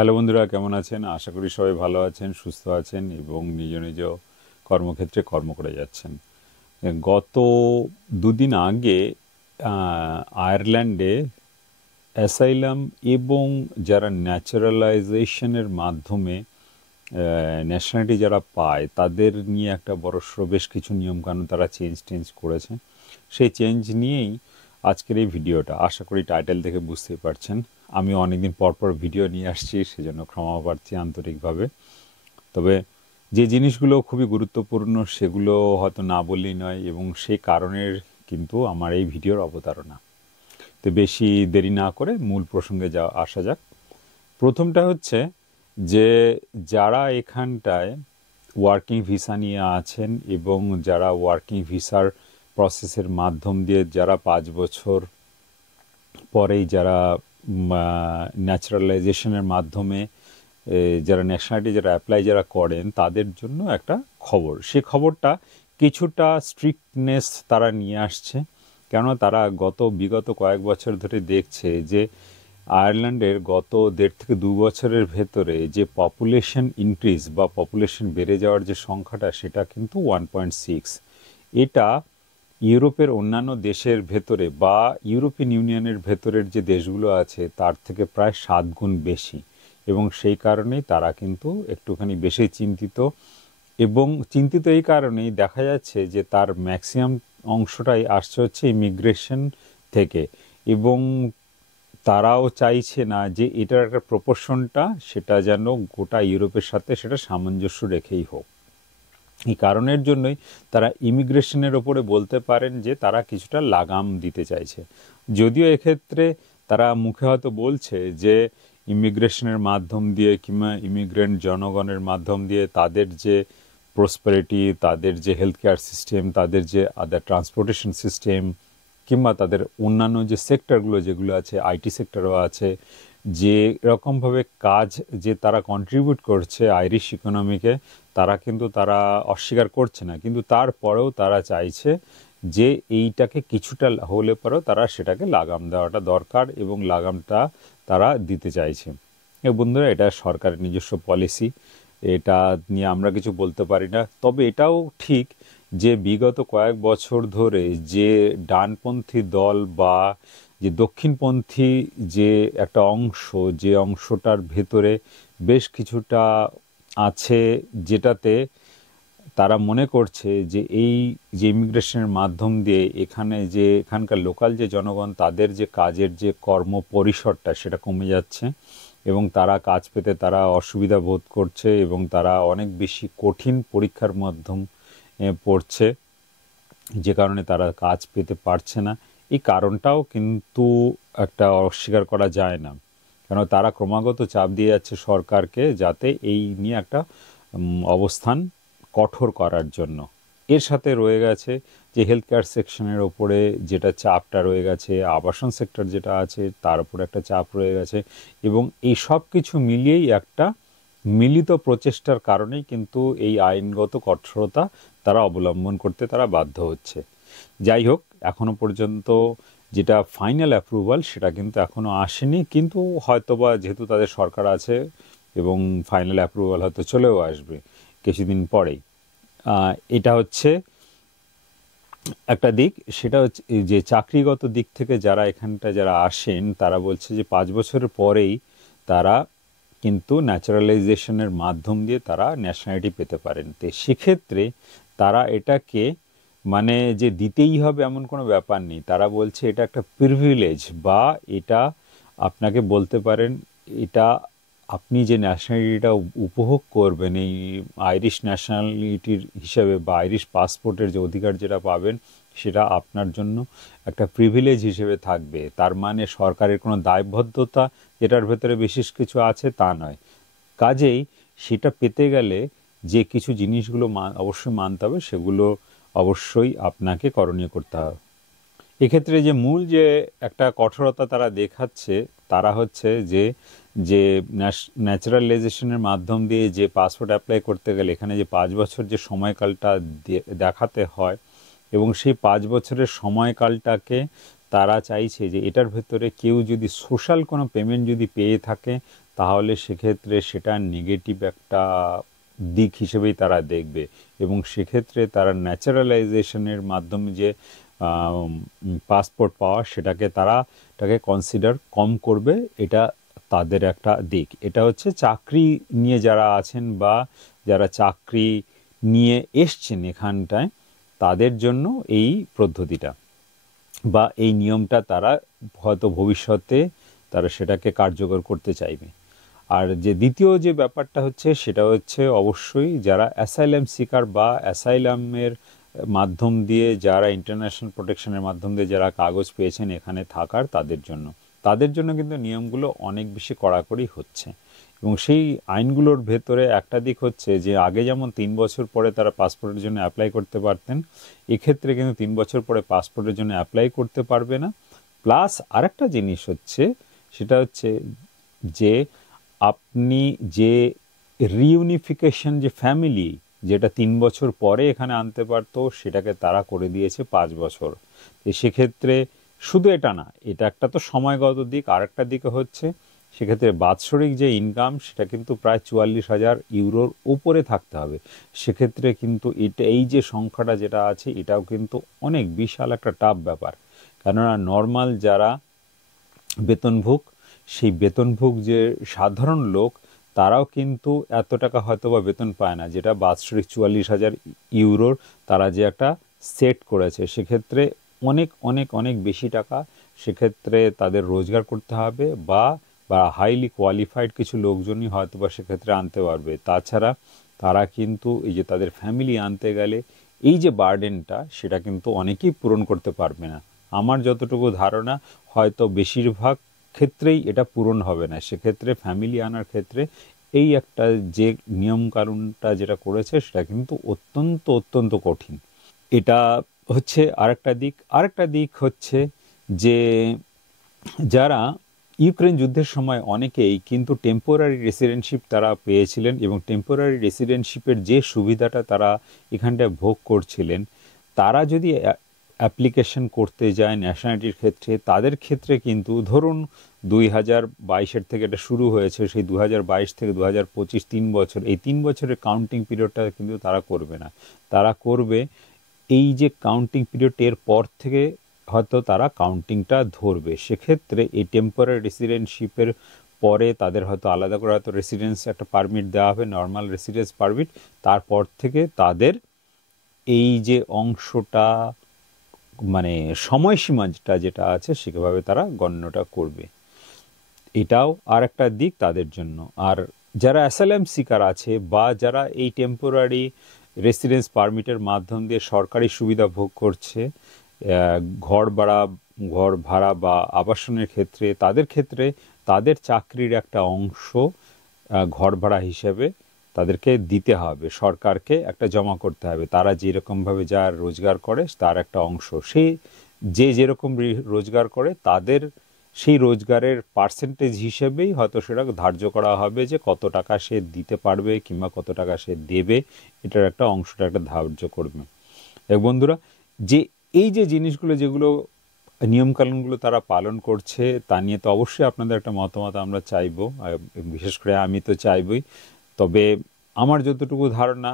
Hello বন্ধুরা, কেমন আছেন? আশা করি সবাই ভালো আছেন, সুস্থ আছেন এবং নিজ নিজ কর্মক্ষেত্রে কর্ম করে যাচ্ছেন। গত দুদিন আগে আয়ারল্যান্ডে অ্যাসাইলাম এবং যারা ন্যাচারালাইজেশনের মাধ্যমে ন্যাশনালিটি যারা পায় তাদের নিয়ে একটা বড়সড় বেশ কিছু নিয়মকানুন তারা চেঞ্জ করেছে। সেই চেঞ্জ নিয়েই আজকের এই ভিডিওটা। আশা করি টাইটেল থেকে বুঝতেই পারছেন আমি অনেকদিন পর ভিডিও নিয়ে আসছি, সেজন্য ক্ষমা প্রার্থী আন্তরিকভাবে। তবে যে জিনিসগুলো খুবই গুরুত্বপূর্ণ সেগুলো হয়তো না বললেই নয়, এবং সেই কারণের কিন্তু আমার এই ভিডিওর অবতারণা। তো বেশি দেরি না করে মূল প্রসঙ্গে আসা যাক। প্রথমটা হচ্ছে যে যারা এখানটায় ওয়ার্কিং ভিসা নিয়ে আছেন এবং যারা ওয়ার্কিং ভিসার প্রসেসের মাধ্যম দিয়ে যারা 5 বছর পরেই যারা ন্যাচারালাইজেশনের মাধ্যমে যারা ন্যাশনালিটি যারা অ্যাপ্লাই যারা করেন তাদের জন্য একটা খবর। সে খবরটা কিছুটা স্ট্রিক্টনেস তারা নিয়ে আসছে, কেননা তারা বিগত কয়েক বছর ধরে দেখছে যে আয়ারল্যান্ডের গত 1.5 থেকে 2 বছরের ভেতরে যে পপুলেশন ইনক্রিজ বা পপুলেশন বেড়ে যাওয়ার যে সংখ্যাটা সেটা কিন্তু 1.6। এটা ইউরোপের অন্যান্য দেশের ভেতরে বা ইউরোপিয়ান ইউনিয়নের ভেতরের যে দেশগুলো আছে তার থেকে প্রায় 7 গুণ বেশি, এবং সেই কারণেই তারা কিন্তু একটুখানি বেশি চিন্তিত। এবং চিন্তিত এই কারণেই দেখা যাচ্ছে যে তার ম্যাক্সিমাম অংশটাই আসছে হচ্ছে ইমিগ্রেশন থেকে, এবং তারাও চাইছে না যে এটার একটা প্রপোর্শনটা সেটা যেন গোটা ইউরোপের সাথে সেটা সামঞ্জস্য রেখেই হোক। এই কারণের জন্যই তারা ইমিগ্রেশনের ওপরে বলতে পারেন যে তারা কিছুটা লাগাম দিতে চাইছে। যদিও এক্ষেত্রে তারা মুখে হয়তো বলছে যে ইমিগ্রেশনের মাধ্যম দিয়ে কিংবা ইমিগ্রেন্ট জনগণের মাধ্যম দিয়ে তাদের যে প্রসপারিটি, তাদের যে হেলথ কেয়ার সিস্টেম, তাদের যে আদার ট্রান্সপোর্টেশন সিস্টেম, কিংবা তাদের অন্যান্য যে সেক্টরগুলো যেগুলো আছে, আইটি সেক্টরও আছে, যে রকমভাবে কাজ যে তারা কন্ট্রিবিউট করছে আইরিশ ইকোনমিকে, তারা অস্বীকার করছে না। কিন্তু তারপরেও তারা চাইছে যে এইটাকে কিছুটা হলে পরেও তারা সেটাকে লাগাম দেওয়াটা দরকার, এবং লাগামটা তারা দিতে চাইছে। বন্ধুরা, এটা সরকারের নিজস্ব পলিসি, এটা নিয়ে আমরা কিছু বলতে পারি না। তবে এটাও ঠিক যে বিগত কয়েক বছর ধরে যে ডানপন্থী দল বা যে দক্ষিণপন্থী যে একটা অংশ, যে অংশটার ভেতরে বেশ কিছুটা আছে, যেটাতে তারা মনে করছে যে এই যে ইমিগ্রেশনের মাধ্যম দিয়ে এখানকার লোকাল যে জনগণ তাদের যে কাজের যে কর্ম পরিসরটা সেটা কমে যাচ্ছে, এবং তারা কাজ পেতে তারা অসুবিধা বোধ করছে, এবং তারা অনেক বেশি কঠিন পরীক্ষার মাধ্যম পড়ছে, যে কারণে তারা কাজ পেতে পারছে না। এই কারণটাও কিন্তু একটা অস্বীকার করা যায় না, কেন তারা ক্রমাগত চাপ দিয়ে যাচ্ছে সরকারকে যাতে এই নিয়ে একটা অবস্থান কঠোর করার জন্য। এর সাথে রয়ে গেছে যে হেলথ কেয়ার সেকশনের ওপরে যেটা চাপটা রয়ে গেছে, আবাসন সেক্টর যেটা আছে তার উপরে একটা চাপ রয়ে গেছে, এবং এই সব কিছু মিলিয়েই একটা মিলিত প্রচেষ্টার কারণেই কিন্তু এই আইনগত কঠোরতা তারা অবলম্বন করতে তারা বাধ্য হচ্ছে। যাই হোক, এখনো পর্যন্ত যেটা ফাইনাল অ্যাপ্রুভাল সেটা কিন্তু এখনো আসেনি, কিন্তু হয়তোবা যেহেতু তাদের সরকার আছে এবং ফাইনাল অ্যাপ্রুভাল হয়তো চলেও আসবে কিছুদিন পরেই। এটা হচ্ছে একটা দিক। সেটা হচ্ছে যে চাকরিগত দিক থেকে যারা আসেন তারা বলছে যে 5 বছরের পরেই তারা কিন্তু ন্যাচারালাইজেশনের মাধ্যম দিয়ে তারা ন্যাশনালিটি পেতে পারেন। তো সেক্ষেত্রে তারা এটাকে মানে যে দিতেই হবে এমন কোনো ব্যাপার নেই। তারা বলছে এটা একটা প্রিভিলেজ, বা এটা আপনাকে বলতে পারেন এটা আপনি যে ন্যাশনালিটিটা উপভোগ করবেন এই আইরিশ ন্যাশনালিটির হিসাবে বা আইরিশ পাসপোর্টের যে অধিকার যেটা পাবেন সেটা আপনার জন্য একটা প্রিভিলেজ হিসেবে থাকবে। তার মানে সরকারের কোনো দায়বদ্ধতা যেটার ভেতরে বিশেষ কিছু আছে তা নয়। কাজেই সেটা পেতে গেলে যে কিছু জিনিসগুলো অবশ্যই মানতে হবে, সেগুলো অবশ্যই আপনাকে করণীয় করতে হবে। এক্ষেত্রে যে মূল যে একটা কঠোরতা তারা দেখাচ্ছে তারা হচ্ছে যে যে ন্যাচারালাইজেশনের মাধ্যম দিয়ে যে পাসপোর্ট অ্যাপ্লাই করতে গেলে এখানে যে 5 বছর যে সময়কালটা দেখাতে হয়, এবং সেই 5 বছরের সময়কালটাকে তারা চাইছে যে এটার ভেতরে কেউ যদি সোশ্যাল কোনো পেমেন্ট যদি পেয়ে থাকে তাহলে সেক্ষেত্রে সেটা নেগেটিভ একটা দিক হিসেবেই তারা দেখবে, এবং সেক্ষেত্রে তারা ন্যাচারালাইজেশনের মাধ্যমে যে পাসপোর্ট পাওয়া তাকে কনসিডার কম করবে। এটা তাদের একটা দিক। এটা হচ্ছে চাকরি নিয়ে যারা আছেন বা যারা চাকরি নিয়ে এসছেন এখানটায়, তাদের জন্য এই পদ্ধতিটা বা এই নিয়মটা তারা হয়তো ভবিষ্যতে তারা সেটাকে কার্যকর করতে চাইবে। আর যে দ্বিতীয় যে ব্যাপারটা হচ্ছে সেটা হচ্ছে অবশ্যই যারা অ্যাসাইলাম সিকার বা অ্যাসাইলামের মাধ্যম দিয়ে, যারা ইন্টারন্যাশনাল প্রোটেকশনের মাধ্যম দিয়ে যারা কাগজ পেয়েছেন এখানে থাকার, তাদের জন্য কিন্তু নিয়মগুলো অনেক বেশি কড়াকড়ি হচ্ছে। এবং সেই আইনগুলোর ভেতরে একটা দিক হচ্ছে যে আগে যেমন 3 বছর পরে তারা পাসপোর্টের জন্য অ্যাপ্লাই করতে পারতেন, এক্ষেত্রে কিন্তু 3 বছর পরে পাসপোর্টের জন্য অ্যাপ্লাই করতে পারবে না। প্লাস আরেকটা জিনিস হচ্ছে, সেটা হচ্ছে যে আপনি যে রিইউনিফিকেশন যে ফ্যামিলি, যেটা 3 বছর পরে এখানে আনতে পারতো, সেটাকে তারা করে দিয়েছে 5 বছর। তো সেক্ষেত্রে শুধু এটা না, এটা একটা তো সময়গত দিক, আর একটা দিকে হচ্ছে সেক্ষেত্রে বাৎসরিক যে ইনকাম সেটা কিন্তু প্রায় 44,000 ইউরোর উপরে থাকতে হবে। সেক্ষেত্রে কিন্তু এই যে সংখ্যাটা যেটা আছে, এটাও কিন্তু অনেক বিশাল একটা টাফ ব্যাপার। কেননা নর্মাল যারা বেতনভোগ, সেই বেতনভোগ যে সাধারণ লোক, তারাও কিন্তু এত টাকা হয়তো বা বেতন পায় না, যেটা বাৎসরিক 44,000 ইউরোর তারা যে একটা সেট করেছে। সেক্ষেত্রে অনেক অনেক অনেক বেশি টাকা সেক্ষেত্রে তাদের রোজগার করতে হবে, বা হাইলি কোয়ালিফাইড কিছু লোকজনই হয়তো বা সেক্ষেত্রে আনতে পারবে। তাছাড়া তারা কিন্তু এই যে তাদের ফ্যামিলি আনতে গেলে এই যে বার্ডেনটা, সেটা কিন্তু অনেকেই পূরণ করতে পারবে না। আমার যতটুকু ধারণা, হয়তো বেশিরভাগ ক্ষেত্রেই এটা পূরণ হবে না। সেক্ষেত্রে ফ্যামিলি আনার ক্ষেত্রে এই একটা যে নিয়মকানুনটা যেটা করেছে, সেটা কিন্তু অত্যন্ত অত্যন্ত কঠিন। এটা হচ্ছে আরেকটা দিক হচ্ছে যে যারা ইউক্রেন যুদ্ধের সময় অনেকেই কিন্তু টেম্পোরারি রেসিডেন্টশিপ তারা পেয়েছিলেন, এবং টেম্পোরারি রেসিডেন্টশিপের যে সুবিধাটা তারা এখানটায় ভোগ করছিলেন, তারা যদি অ্যাপ্লিকেশন করতে যায় ন্যাশনালিটির ক্ষেত্রে, তাদের ক্ষেত্রে কিন্তু ধরুন 2022 থেকে এটা শুরু হয়েছে, সেই 2022 থেকে 2025 3 বছর, এই 3 বছরের কাউন্টিং পিরিয়ডটা কিন্তু তারা করবে না। তারা করবে এই যে কাউন্টিং পিরিয়ড এর পর থেকে হয়তো তারা কাউন্টিংটা ধরবে। সেক্ষেত্রে এই টেম্পোরারি রেসিডেন্টশিপের পরে তাদের হয়তো আলাদা করে হয়তো রেসিডেন্স একটা পারমিট দেওয়া হবে, নর্মাল রেসিডেন্স পারমিট। তারপর থেকে তাদের এই যে অংশটা, মানে সময়সীমাটা যেটা আছে, সেভাবে তারা গণ্যটা করবে। এটাও আর একটা দিক তাদের জন্য। আর যারা অ্যাসাইলাম সিকার আছে বা যারা এই টেম্পোরারি রেসিডেন্স পারমিটের মাধ্যম দিয়ে সরকারি সুবিধা ভোগ করছে, ঘর ভাড়া বা আবাসনের ক্ষেত্রে, তাদের চাকরির একটা অংশ ঘর ভাড়া হিসেবে তাদেরকে দিতে হবে, সরকারকে একটা জমা করতে হবে। তারা যেরকমভাবে যা রোজগার করে তার একটা অংশ, যেরকম রোজগার করে তাদের সেই রোজগারের পার্সেন্টেজ হিসেবেই হয়তো সেটা ধার্য করা হবে যে কত টাকা সে দিতে পারবে কিংবা কত টাকা সে দেবে, এটার একটা অংশটা একটা ধার্য করবে। এবং বন্ধুরা, যে এই যে জিনিসগুলো, যেগুলো নিয়মকানুনগুলো তারা পালন করছে, তা নিয়ে তো অবশ্যই আপনাদের একটা মতামত আমরা চাইবো, বিশেষ করে আমি তো চাইবই। তবে আমার যতটুকু ধারণা,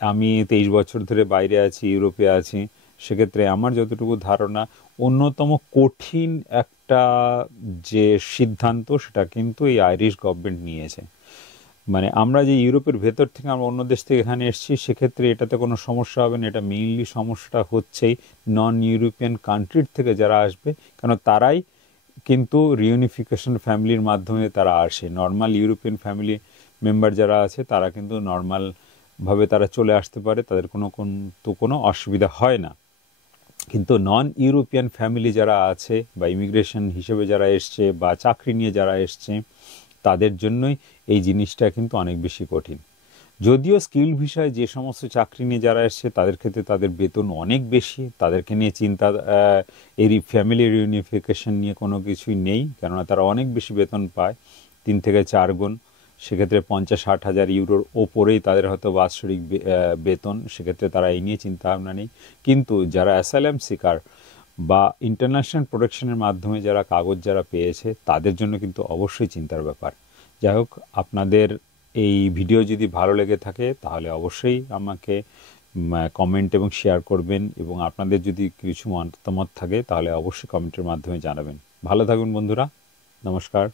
আমি 23 বছর ধরে বাইরে আছি, ইউরোপে আছি, সেক্ষেত্রে আমার যতটুকু ধারণা, অন্যতম কঠিন একটা যে সিদ্ধান্ত, সেটা কিন্তু এই আইরিশ গভর্নমেন্ট নিয়েছে। মানে আমরা যে ইউরোপের ভেতর থেকে আমরা অন্য দেশ থেকে এখানে এসেছি, সেক্ষেত্রে এটাতে কোনো সমস্যা হবে না। এটা মেইনলি সমস্যাটা হচ্ছেই নন ইউরোপিয়ান কান্ট্রির থেকে যারা আসবে, কারণ তারাই কিন্তু রিউনিফিকেশন ফ্যামিলির মাধ্যমে তারা আসে। নর্মাল ইউরোপিয়ান ফ্যামিলি মেম্বার যারা আছে, তারা কিন্তু নর্মালভাবে তারা চলে আসতে পারে, তাদের কোনো অসুবিধা হয় না। কিন্তু নন ইউরোপিয়ান ফ্যামিলি যারা আছে বা ইমিগ্রেশন হিসেবে যারা এসছে বা চাকরি নিয়ে যারা এসছে, তাদের জন্যই এই জিনিসটা কিন্তু অনেক বেশি কঠিন। যদিও স্কিল ভিসায় যে সমস্ত চাকরি নিয়ে যারা এসছে, তাদের ক্ষেত্রে তাদের বেতন অনেক বেশি, তাদেরকে নিয়ে চিন্তা, এই ফ্যামিলি রিউনিফিকেশন নিয়ে কোনো কিছুই নেই, কেননা তারা অনেক বেশি বেতন পায়, 3 থেকে 4 গুণ। সেক্ষেত্রে 50-60 হাজার ইউরোর ওপরেই তাদের হয়তো বাৎসরিক বেতন। সেক্ষেত্রে তারা এই নিয়ে চিন্তা ভাবনা নেই। কিন্তু যারা অ্যাসাইলাম সিকার বা ইন্টারন্যাশনাল প্রোটেকশনের মাধ্যমে যারা কাগজ যারা পেয়েছে, তাদের জন্য কিন্তু অবশ্যই চিন্তার ব্যাপার। যাই হোক, আপনাদের এই ভিডিও যদি ভালো লেগে থাকে তাহলে অবশ্যই আমাকে কমেন্ট এবং শেয়ার করবেন, এবং আপনাদের যদি কিছু মতামত থাকে তাহলে অবশ্যই কমেন্টের মাধ্যমে জানাবেন। ভালো থাকুন বন্ধুরা, নমস্কার।